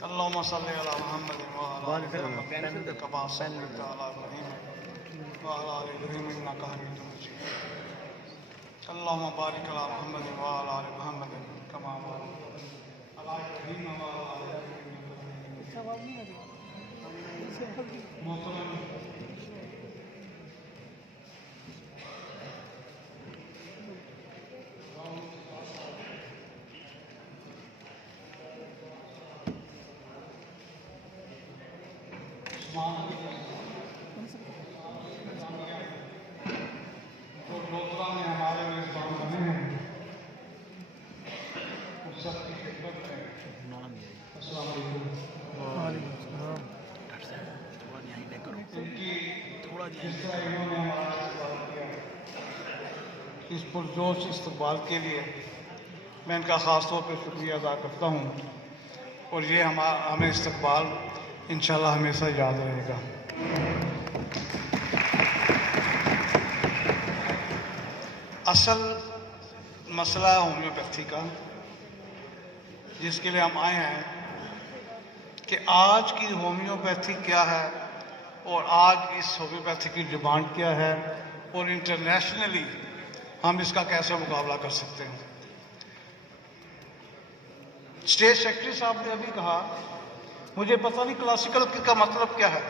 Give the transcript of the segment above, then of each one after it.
अल्लाहुम्मा सल्लि अला मुहम्मद व अला आलि मुहम्मद कमा सल्लैता अला इब्राहीम व अला आलि इब्राहीम इन्नका हमीदुम मजीद। अल्लाहुम्मा बारिक अला मुहम्मद व अला आलि मुहम्मद कमा बारकता अला इब्राहीम व अला आलि इब्राहीम। इस पुरजोश इस्तकबाल के लिए मैं इनका ख़ास तौर पर शुक्रिया अदा करता हूँ और ये हमें इस्तकबाल इंशाअल्लाह हमेशा याद रहेगा। असल मसला होम्योपैथी का जिसके लिए हम आए हैं कि आज की होम्योपैथी क्या है और आज इस होम्योपैथी की डिमांड क्या है और इंटरनेशनली हम इसका कैसे मुकाबला कर सकते हैं। स्टेट सेक्रेटरी साहब ने अभी कहा, मुझे पता नहीं क्लासिकल का मतलब क्या है।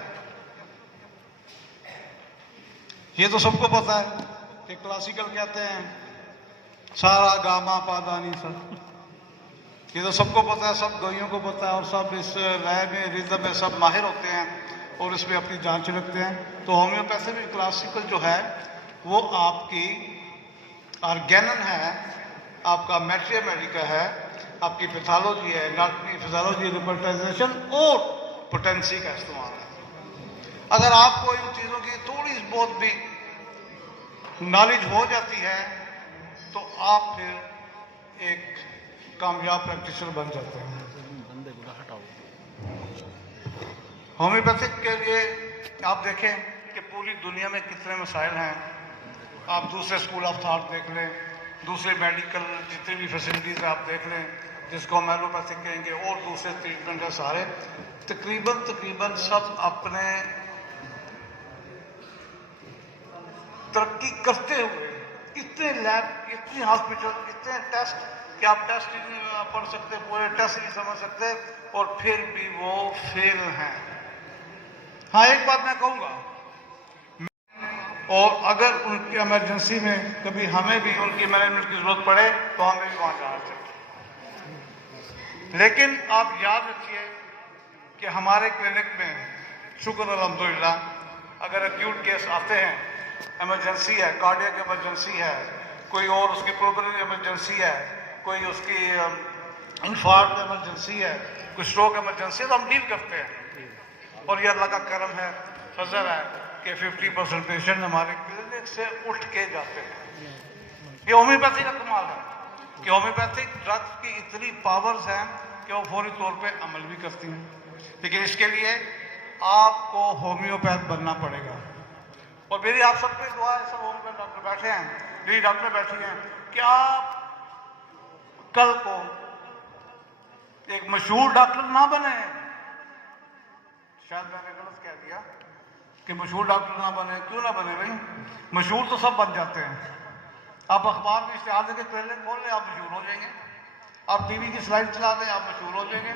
ये तो सबको पता है कि क्लासिकल कहते हैं सारा गामा पादानी सब, ये तो सबको पता है, सब गइयों को पता है और सब इस लय में रिदम में सब माहिर होते हैं और इसमें अपनी जान रखते हैं। तो होम्योपैथी में क्लासिकल जो है वो आपकी ऑर्गेनन है, आपका मैट्रिया मेडिका है, आपकी पैथोलॉजी है, एनाटॉमी, फिजियोलॉजी, रिपर्टाइजेशन और पोटेंसी का इस्तेमाल है। अगर आपको इन चीज़ों की थोड़ी बहुत भी नॉलेज हो जाती है तो आप फिर एक कामयाब प्रैक्टिशनर बन जाते हैं। होम्योपैथिक के लिए आप देखें कि पूरी दुनिया में कितने मसाइल हैं। आप दूसरे स्कूल ऑफ थॉट देख लें, दूसरे मेडिकल जितनी भी फैसिलिटीज़ आप देख लें जिसको हम एलोपैथिक कहेंगे और दूसरे ट्रीटमेंट है सारे, तकरीबन सब अपने तरक्की करते हुए इतने लैब, इतनी हॉस्पिटल, इतने टेस्ट कि आप टेस्ट ही नहीं पढ़ सकते, पूरे टेस्ट नहीं समझ सकते और फिर भी वो फेल हैं। हाँ, एक बात मैं कहूँगा, और अगर उनकी इमरजेंसी में कभी हमें भी उनकी मैनेजमेंट की जरूरत पड़े तो हमें भी वहाँ जाना चाहिए। लेकिन आप याद रखिए कि हमारे क्लिनिक में शुक्र अल्हम्दुलिल्लाह अगर एक्यूट केस आते हैं, इमरजेंसी है, कार्डियक इमरजेंसी है, कोई और उसकी प्रोग्राम इमरजेंसी है, कोई उसकी इंफार्क्ट इमरजेंसी है, कोई स्ट्रोक इमरजेंसी है, तो हम डील करते हैं। और ये अल्लाह का करम है, फजल है कि 50% पेशेंट हमारे क्लिनिक से उठ के जाते हैं। ये होम्योपैथी का कमाल है कि होम्योपैथिक ड्रग्स की इतनी पावर्स हैं कि वो फौरी तौर पे अमल भी करती हैं। लेकिन इसके लिए आपको होम्योपैथ बनना पड़ेगा। और मेरी आप सब पे दुआ है, सब होम्योपैथ डॉक्टर बैठे हैं, मेरी डॉक्टर बैठी हैं, कि आप कल को एक मशहूर डॉक्टर ना बने। शायद मैंने गलत कह दिया कि मशहूर डॉक्टर ना बने। क्यों ना बने भाई, मशहूर तो सब बन जाते हैं। आप अखबार में इश्तिहार देके क्लिनिक खोल लें, आप मशहूर हो जाएंगे। आप टीवी की स्लाइड चला दें, आप मशहूर हो जाएंगे।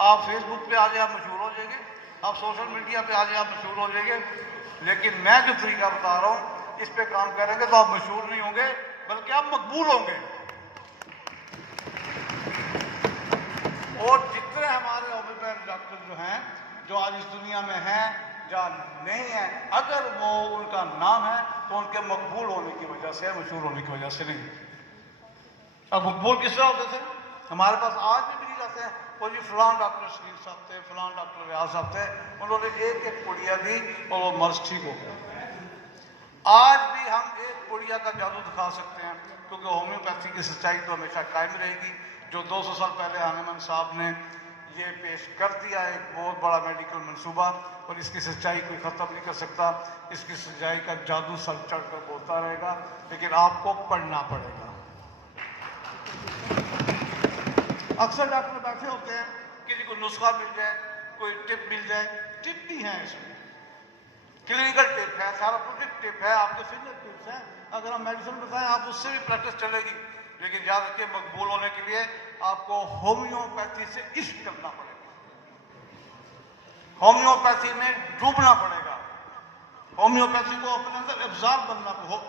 आप फेसबुक पे आ जाए, आप मशहूर हो जाएंगे। आप सोशल मीडिया पे आ जाए, आप मशहूर हो जाएंगे। लेकिन मैं जो तरीका बता रहा हूँ, इस पे काम करेंगे तो आप मशहूर नहीं होंगे, बल्कि आप मकबूल होंगे। और जितने हमारे होम्योपैथ डॉक्टर जो हैं, जो आज इस दुनिया में हैं या नहीं है, अगर वो उनका नाम है तो उनके मकबूल होने की वजह से, मशहूर होने की वजह से नहीं। अब मकबूल किस तरह होते थे? हमारे पास आज भी मिल जाते हैं, वो जी फलां डॉक्टर शरीफ साहब थे, फलां डॉक्टर रियाज साहब थे, उन्होंने एक एक पुड़िया दी और वो मर्ज ठीक हो गया। आज भी हम एक पुड़िया का जादू दिखा सकते हैं, क्योंकि होम्योपैथी की सच्चाई तो हमेशा कायम रहेगी। जो 200 साल पहले हानेमन साहब ने ये पेश कर दिया, एक बहुत बड़ा मेडिकल मंसूबा, और इसकी सच्चाई कोई ख़त्म नहीं कर सकता। इसकी सच्चाई का जादू सर चढ़ कर बोलता रहेगा, लेकिन आपको पढ़ना पड़ेगा। अक्सर डॉक्टर बैठे होते हैं, किसी को नुस्खा मिल जाए, कोई टिप मिल जाए। टिप भी है इसमें, क्लिनिकल टिप है, थेराप्यूटिक टिप है, आपके फिंगर टिप्स हैं। अगर हम मेडिसिन बताएं आप उससे भी प्रैक्टिस चलेगी, लेकिन याद रखिए मकबूल होने के लिए आपको होम्योपैथी से इश्क करना पड़ेगा, होम्योपैथी में डूबना पड़ेगा, होम्योपैथी को अपने अंदर एब्जॉर्ब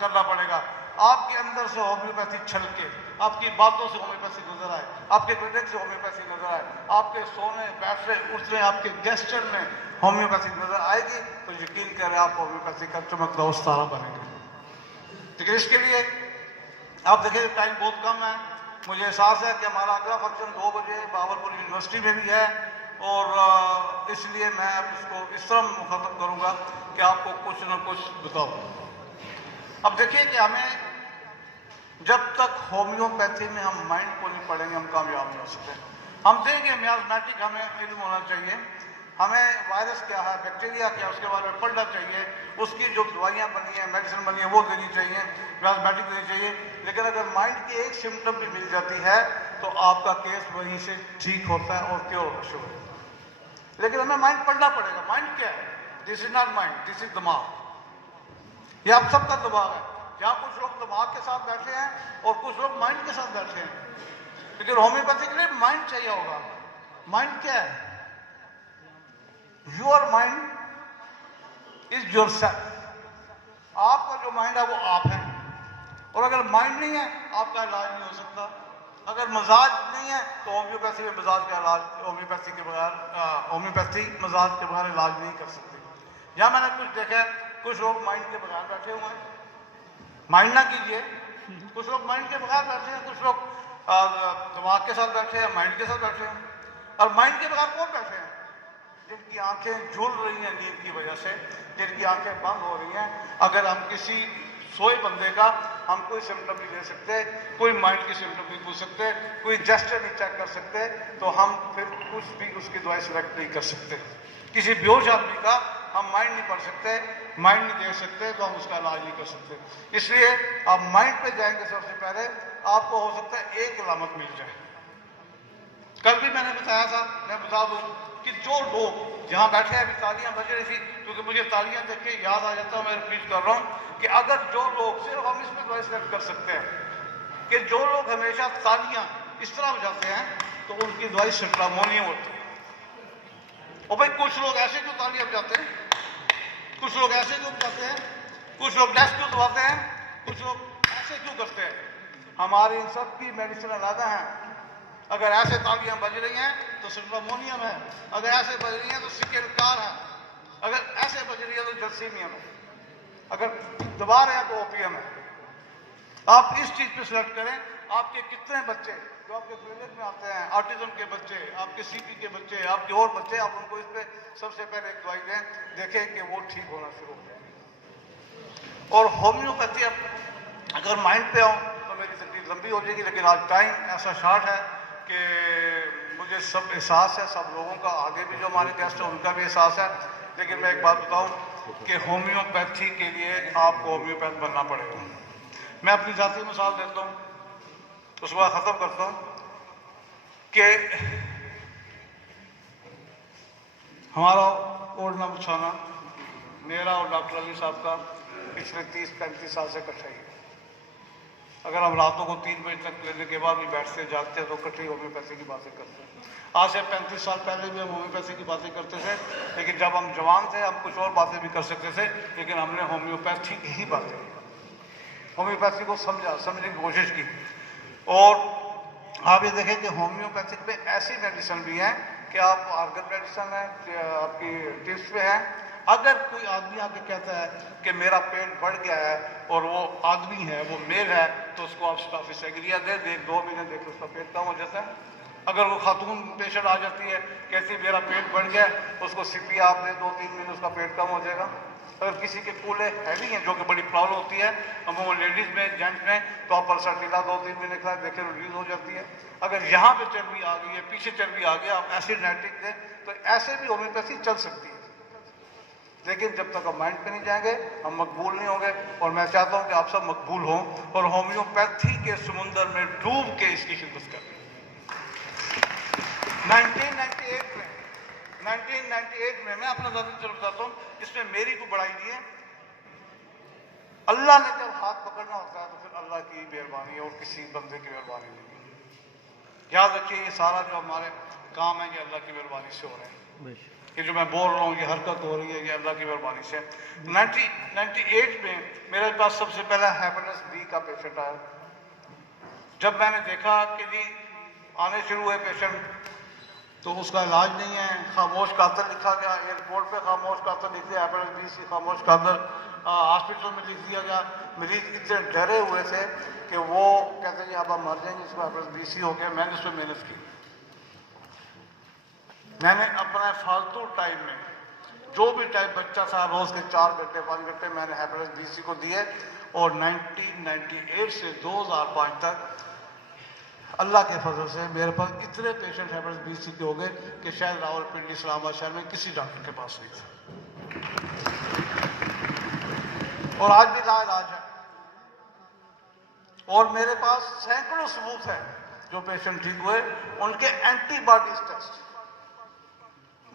करना पड़ेगा। आपके अंदर से होम्योपैथी छलके, आपकी बातों से होम्योपैथी नजर आए, आपके क्लिनिक से होम्योपैथी नजर आए, आपके सोने बैठने उठने, आपके गेस्चर में होम्योपैथी नजर आएगी, तो यकीन करें आप होम्योपैथी का चमकता उस्तारा बनेंगे। लेकिन इसके लिए आप देखिए टाइम बहुत कम है। मुझे एहसास है कि हमारा अगला फंक्शन 2 बजे बाबरपुर यूनिवर्सिटी में भी है, और इसलिए मैं अब इसको इस तरह खत्म करूंगा कि आपको कुछ न कुछ बताऊं। अब देखिए कि हमें जब तक होम्योपैथी में हम माइंड को नहीं पढ़ेंगे हम कामयाब नहीं हो सकते। हम देंगे मियाज़मेटिक, हमें इल्म होना चाहिए, हमें वायरस क्या है, बैक्टीरिया क्या है, उसके बारे में पढ़ना चाहिए, उसकी जो दवाइयाँ बनी हैं, मेडिसिन बनी है वो देनी चाहिए, मियाज़मेटिक देनी चाहिए। लेकिन अगर माइंड की एक सिम्टम भी मिल जाती है तो आपका केस वहीं से ठीक होता है और क्योर होना शुरू होता है। लेकिन हमें माइंड पढ़ना पड़ेगा। माइंड क्या है? This is not mind, this is दिमाग। ये आप सबका दिमाग है। यहाँ कुछ लोग दिमाग के साथ बैठे हैं और कुछ लोग माइंड के साथ बैठे हैं, लेकिन होम्योपैथी के लिए माइंड चाहिए होगा। माइंड क्या है? Your mind is your self. आपका जो माइंड है वो आप है, और अगर माइंड नहीं है आपका इलाज नहीं हो सकता। अगर मजाज नहीं है तो होम्योपैथी में मजाज का इलाज, होम्योपैथी के बगैर होम्योपैथी मजाज के बगैर इलाज नहीं कर सकती। यहाँ मैंने कुछ देखा, कुछ लोग माइंड के बगैर बैठे हुए हैं। माइंड ना कीजिए, कुछ लोग माइंड के बगैर बैठे हैं, कुछ लोग दिमाग के साथ बैठे हैं, माइंड के साथ बैठे हैं। और माइंड के बगैर कौन बैठे हैं? जिनकी आंखें झूल रही हैं नींद की वजह से, जिनकी आंखें बंद हो रही हैं। अगर हम किसी सोए बंदे का हम कोई सिम्टम नहीं दे सकते, कोई माइंड की सिम्टम नहीं पूछ सकते, कोई जेस्चर नहीं चेक कर सकते, तो हम फिर कुछ भी उसकी दवाई सिलेक्ट नहीं कर सकते। किसी बेहोश आदमी का हम माइंड नहीं पढ़ सकते, माइंड नहीं देख सकते, तो हम उसका इलाज नहीं कर सकते। इसलिए आप माइंड पे जाएंगे सबसे पहले, आपको हो सकता है एक अलामत मिल जाए। कल भी मैंने बताया था, मैं बता दूं कि जो लोग जहां बैठे हैं, अभी तालियां बज रही थी, क्योंकि मुझे तालियां देख के याद आ जाता है, मैं रिपीट कर रहा हूं कि अगर जो लोग, सिर्फ हम इसमें दवाई सिलेक्ट कर सकते हैं कि जो लोग हमेशा तालियां इस तरह बजाते हैं तो उनकी दवाई सिट्रामोनियम होती है। और भाई कुछ लोग ऐसे क्यों तालियां बजाते हैं, कुछ लोग ऐसे क्यों बजाते हैं, कुछ लोग डेस्क क्यों दबाते हैं, कुछ लोग ऐसे क्यों करते हैं? हमारी इन सब की मेडिसिन अलग है। अगर ऐसे तालियां बज रही हैं तो सिट्रामोनियम है, अगर ऐसे बज रही हैं तो सिकेलकार है, अगर ऐसे बज रही है तो जलसीमियम है, अगर दबा रहे हैं तो ओपियम है। आप इस चीज पे सिलेक्ट करें। आपके कितने बच्चे जो आपके क्लिनिक में आते हैं, ऑटिज्म के बच्चे, आपके सीपी के बच्चे, आपके और बच्चे, आप उनको इस पे सबसे पहले एक दवाई दें, देखें कि वो ठीक होना शुरू हो जाए। और होम्योपैथी अगर माइंड पे आऊँ तो मेरी तकलीफ लंबी हो जाएगी, लेकिन आज टाइम ऐसा शॉर्ट है कि मुझे सब एहसास है, सब लोगों का, आगे भी जो हमारे गेस्ट हैं उनका भी एहसास है। लेकिन मैं एक बात बताऊं कि होम्योपैथी के लिए आपको होम्योपैथ बनना पड़ेगा। मैं अपनी जाती मिसाल देता हूं, उसके बाद खत्म करता हूं कि हमारा ओढ़ना बिछाना मेरा और डॉक्टर अली साहब का पिछले 30-35 साल से इकट्ठा ही है। अगर हम रातों को 3 बजे तक लेने के बाद भी बैठते जाते तो इकट्ठे होम्योपैथी की बातें करते हैं। आज से 35 साल पहले भी हम होम्योपैथी की बातें करते थे, लेकिन जब हम जवान थे हम कुछ और बातें भी कर सकते थे, लेकिन हमने होम्योपैथी की ही बातें की, होम्योपैथी को समझने की कोशिश की। और आप ये देखें कि होम्योपैथिक में ऐसी मेडिसिन भी है कि आप ऑर्गन मेडिसिन है, आपकी टिप्स पे है। अगर कोई आदमी आके कहता है कि मेरा पेट बढ़ गया है और वो आदमी है, वो मेल है, तो उसको आप स्टाफिसेग्रिया दे 2 महीने देख उसका पेट कम हो जाता है। अगर वो खातून पेशेंट आ जाती है, कहती मेरा पेट बढ़ गया, उसको सीपी आप दे 2-3 महीने उसका पेट कम हो जाएगा। अगर किसी के कूल्हे हैवी हैं, जो कि बड़ी प्रॉब्लम होती है, अब वो लेडीज में, जेंट्स में, तो आप पल्सरटीला 2-3 महीने के बाद देखें रिलीज हो जाती है। अगर यहाँ पे चर्बी आ गई है, पीछे चर्बी आ गया, आप एसिड नाइट्रिक दें, तो ऐसे भी होम्योपैथी चल सकती है। लेकिन जब तक हम माइंड पे नहीं जाएंगे हम मकबूल नहीं होंगे। और मैं चाहता हूं कि आप सब मकबूल हों और होम्योपैथी के समुंदर में डूब के इसकी खिदमत करें। बताता हूँ, इसमें मेरी कोई बड़ाई नहीं है। अल्लाह ने जब हाथ पकड़ना होता है तो फिर अल्लाह की मेहरबानी है और किसी बंदे की मेहरबानी नहीं है। याद रखिए, ये सारा जो हमारे काम है ये अल्लाह की मेहरबानी से हो रहे हैं। ये जो मैं बोल रहा हूँ, ये हरकत हो रही है, ये अल्लाह की मेहरबानी से। 1998 में मेरे पास सबसे पहला हेपेटाइटिस बी का पेशेंट आया। जब मैंने देखा कि जी आने शुरू हुए पेशेंट, तो उसका इलाज नहीं है, खामोश कातर लिखा गया, एयरपोर्ट पे खामोश कातर लिख दिया, हेपेटाइटिस बी सी खामोश कातर, हॉस्पिटल में लिख दिया गया। मरीज इतने डरे हुए थे कि वो कहते हैं अब हम मर जाएंगे, इसको हेपेटाइटिस बी सी हो गया। मैंने उस पर मेहनत की। मैंने अपना फालतू टाइम में जो भी टाइम बच्चा था, रोज के 4 घंटे 5 घंटे मैंने हेपेटाइटिस बी सी को दिए। और 1998 से 2005 तक अल्लाह के फजल से मेरे पास इतने पेशेंट हेपेटाइटिस बी सी के हो गए कि शायद रावलपिंडी इस्लामाबाद शहर में किसी डॉक्टर के पास नहीं था। और आज भी इलाज है। और मेरे पास सैकड़ों सबूत है जो पेशेंट ठीक हुए, उनके एंटीबॉडीज टेस्ट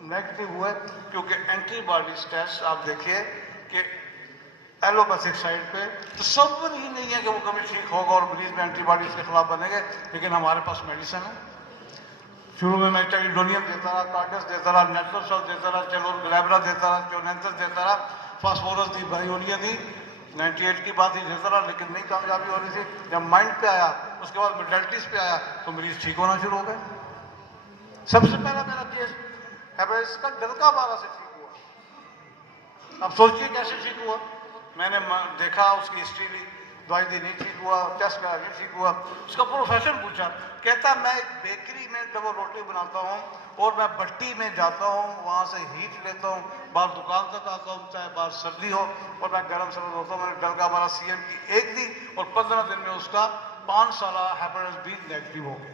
नेगेटिव हुए। क्योंकि एंटीबॉडीज टेस्ट आप देखिए कि एलोपैथिक साइड पे तो सब्र ही नहीं है कि वो कभी ठीक होगा और मरीज में एंटीबॉडीज के खिलाफ बनेंगे। लेकिन हमारे पास मेडिसिन है। शुरू में मैं टेलिडोनियम देता रहा, कार्डस देता रहा, नेट्रोसोल देता रहा, चलो ग्लैब्रा देता रहा, जोनेंथस देता रहा, फास्फोरस दी, बायोनिया दी। 98 की बात ही देता रहा, लेकिन नहीं कामयाबी हो रही थी। जब माइंड पे आया, उसके बाद मेडल्टीज पे आया, तो मरीज ठीक होना शुरू हो गए। सबसे पहला मेरा केस हेपेटाइटिस का डलका बारा से ठीक हुआ। अब सोचिए कैसे ठीक हुआ। मैंने देखा, उसकी हिस्ट्री ली, दवाई दी, नहीं ठीक हुआ, टेस्ट करा, नहीं ठीक हुआ। उसका प्रोफेशन पूछा, कहता मैं एक बेकरी में डबल रोटी बनाता हूँ और मैं भट्टी में जाता हूँ, वहाँ से हीट लेता हूँ, बाहर दुकान तक आता हूँ, चाहे बाहर सर्दी हो, और मैं गर्म सर्द होता हूँ। मैंने डलका हमारा CM की एक दी और 15 दिन में उसका 5 साल हेपेटाइटिस बी नेगेटिव हो गया।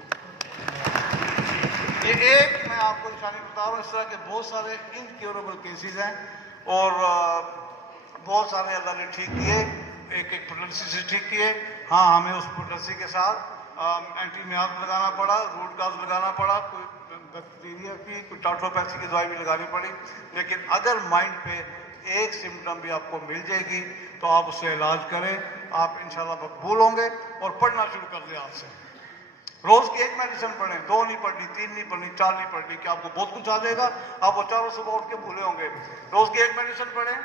ये एक मैं आपको निशानी बता रहा हूँ। इस तरह के बहुत सारे इनक्योरेबल केसेस हैं और बहुत सारे अल्लाह ने ठीक किए, एक एक प्रेगनेंसी से ठीक किए। हाँ, हमें उस प्रेगनेंसी के साथ एंटीमियाज लगाना पड़ा, रूट काज लगाना पड़ा, कोई बैक्टीरिया की, कोई टाटोपैथी की दवाई भी लगानी पड़ी। लेकिन अगर माइंड पे एक सिम्टम भी आपको मिल जाएगी तो आप उससे इलाज करें, आप इंशाल्लाह मकबूल होंगे। और पढ़ना शुरू कर दें आज से। रोज की एक मेडिसिन पढ़ें, 2 नहीं पढ़नी, 3 नहीं पढ़नी, 4 नहीं पढ़नी, कि आपको बहुत कुछ आ जाएगा। आप वो चारों सुबह उठ के भूले होंगे। रोज की एक मेडिसिन पढ़ें,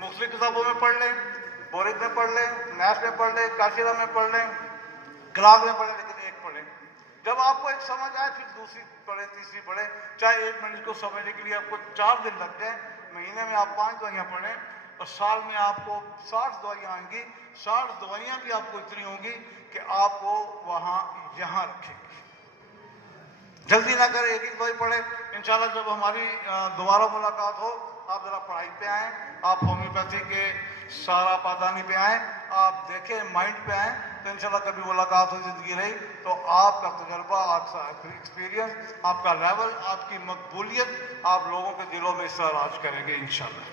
मुख्तलिफ किताबों में पढ़ लें, बोरिक में पढ़ लें, नैस में पढ़ लें, काशिरा में पढ़ लें, क्लाक में पढ़ें, लेकिन एक पढ़ें। जब आपको एक समझ आए फिर दूसरी पढ़े, तीसरी पढ़े। चाहे एक मिनट को समझने के लिए आपको 4 दिन लग जाए, महीने में आप 5 दवाइयाँ पढ़ें और साल में आपको 60 दवाइयाँ आएंगी। 60 दवाइयाँ भी आपको इतनी होंगी कि आपको वहाँ यहाँ रखेंगे। जल्दी ना करें, एक ही दवाई पढ़े। इंशाल्लाह जब हमारी दोबारा मुलाकात हो, आप जरा पढ़ाई पे आएँ, आप होम्योपैथी के सारा पादानी पे आएँ, आप देखें, माइंड पे आएँ, तो इंशाल्लाह कभी मुलाकात हो, जिंदगी रही तो आपका तजर्बा, आपका एक्सपीरियंस, आपका लेवल, आपकी मकबूलियत आप लोगों के दिलों में इस तरह राज करेंगे इंशाल्लाह।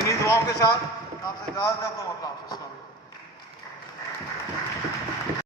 इन्हीं दुआओं के साथ आपसे इजाज़त है। तो अल्लाह हाफ़िज़।